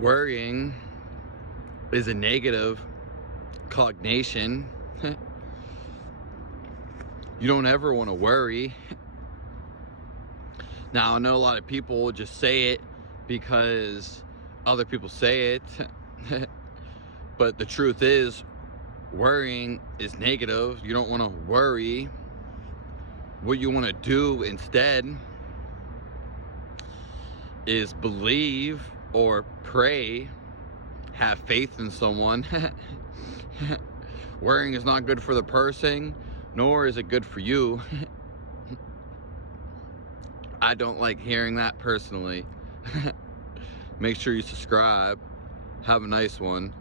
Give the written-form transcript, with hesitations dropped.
Worrying is a negative cognition. You don't ever want to worry. Now, I know a lot of people just say it because other people say it. But the truth is, worrying is negative. You don't want to worry. What you want to do instead is believe or pray, have faith in someone. Worrying is not good for the person, nor is it good for you. I don't like hearing that personally. Make sure you subscribe. Have a nice one.